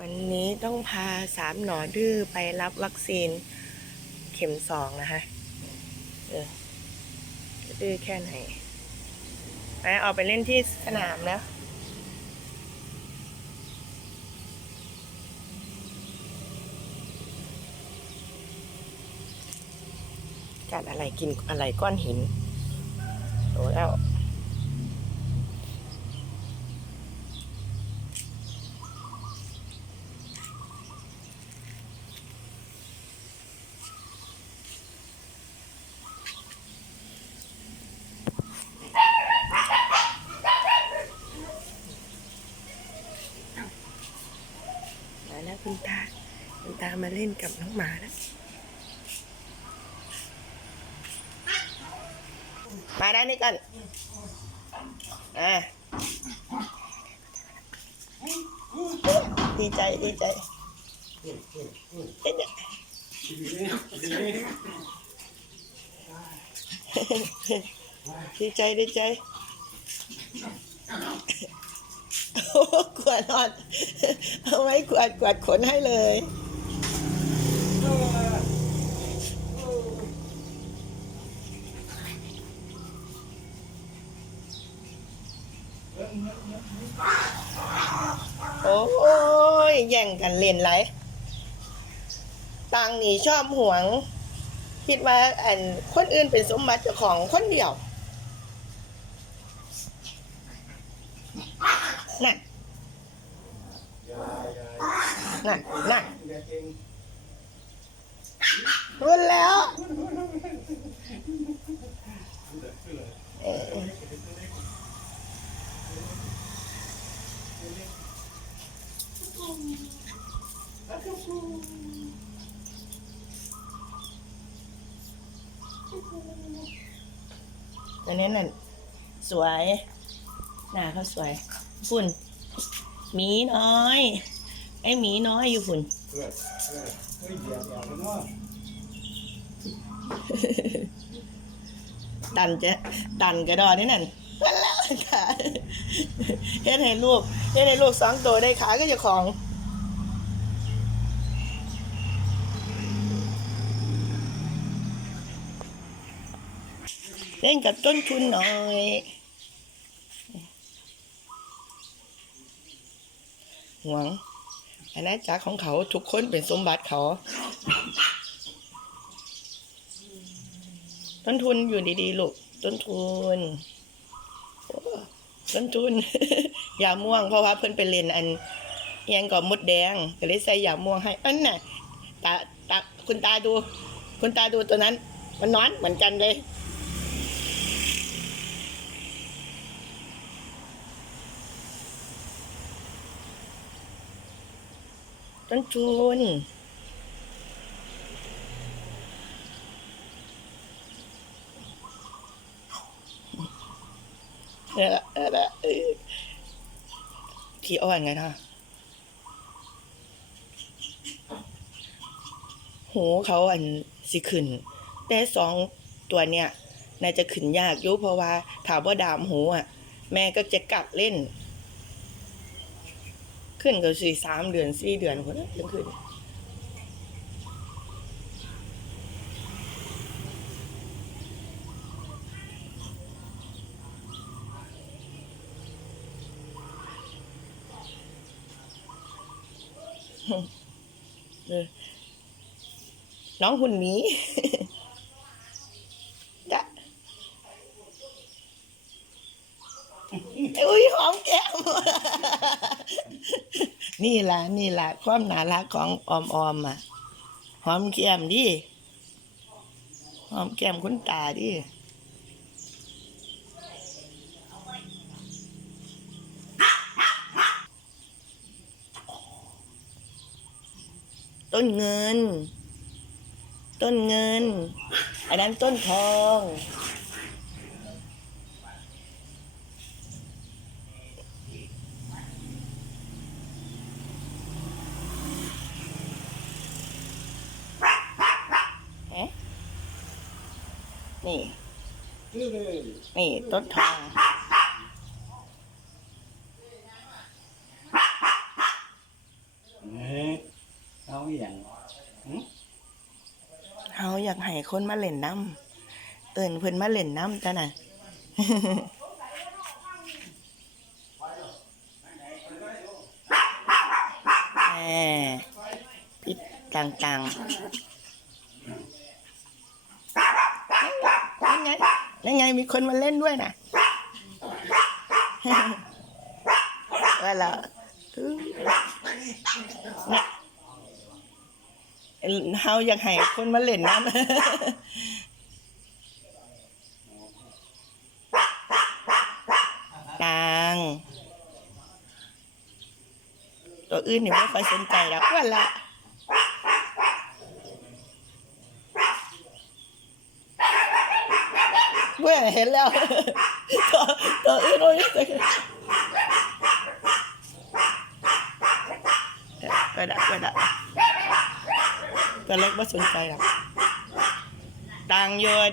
วันนี้ต้องพาสามหนอดื้อไปรับวัคซีนเข็มสองนะคะเออดื้อแค่ไหนไปออกไปเล่นที่สนามแล้วกัดอะไรกินอะไรก้อนหินโตแล้ว แล้วคุณตา คุณตามาเล่นกับน้องหมาแล้วมาด้านนี้กันอ่าดีใจดีใจเอ๊ะดีใจดีใจ กวาดนอน เอาไว้กวาดกวาดขนให้เลยโอ้ยแย่งกันเล่นไรตังนี่ชอบหวง คิดว่าอันคนอื่นเป็นสมบัติเจ้าของคนเดียว นั่นนั่นนั่นรุนแล้วเอ่ออันนี้นั่นสวย หน้าเขาสวย ฝุ่นหมีน้อย ไอหมีน้อยอยู่ฝุ่นดันจะดันกระดอนนี่นั่นมาแล้วค่ะเฮ็ดให้ลูกเฮ็ดให้ลูกสองตัวได้ขาก็จะของเล่นกับต้นทุนหน่อย หวงอาณาจักรของเขาทุกคนเป็นสมบัติเขา ต้นทุนอยู่ดีๆลูกต้นทุนต้นทุนยาม่วงเพราะว่าเพิ่นไปเรียนอันเอียงกับมดแดงก็เลยใส่ยาม่วงให้อันน่ะตาตาคุณตาดู คุณตาดูตัวนั้น มันนอนเหมือนกันเลย ต้นทุนเออเออเออขี้อ่อนไงท่ะหูเขาอันสิขึ้น แต่สองตัวเนี่ยน่าจะขึ้นยากยุเพราะว่าถามว่าดามหูอะ แม่ก็จะกัดเล่น ขึ้นก็สี่สามเดือนสี่เดือนคนนั้นถึงขึ้นน้องหุ่นหมีจ้ะอุ้ยหอมแก้ม นี่ล่ะนี่ล่ะความน่ารักของออมออมอะหอมแก้มดิหอมแก้มคุณตาดิต้นเงิน ต้นเงิน อันนั้นต้นทอง นี่ นี่ต้นทองเอาอย่างเขาอยากให้คนมาเล่นน้ำเอินเพื่อนมาเล่นน้ำจ้ะน่ะแหมพิษต่างๆ นั่นไงนั่นไงมีคนมาเล่นด้วยนะว่าและเนี่ยเฮาอยากให้คนมาเล่นน้ำต่างตัวอื่นเนี่ยไม่ค่อยสนใจแล้วว่าละ เมื่อเห็นแล้วตัวตัวอื่นโอ้ยก็ได้ก็ได้ตัวเล็กไม่สนใจหรอกต่างโยด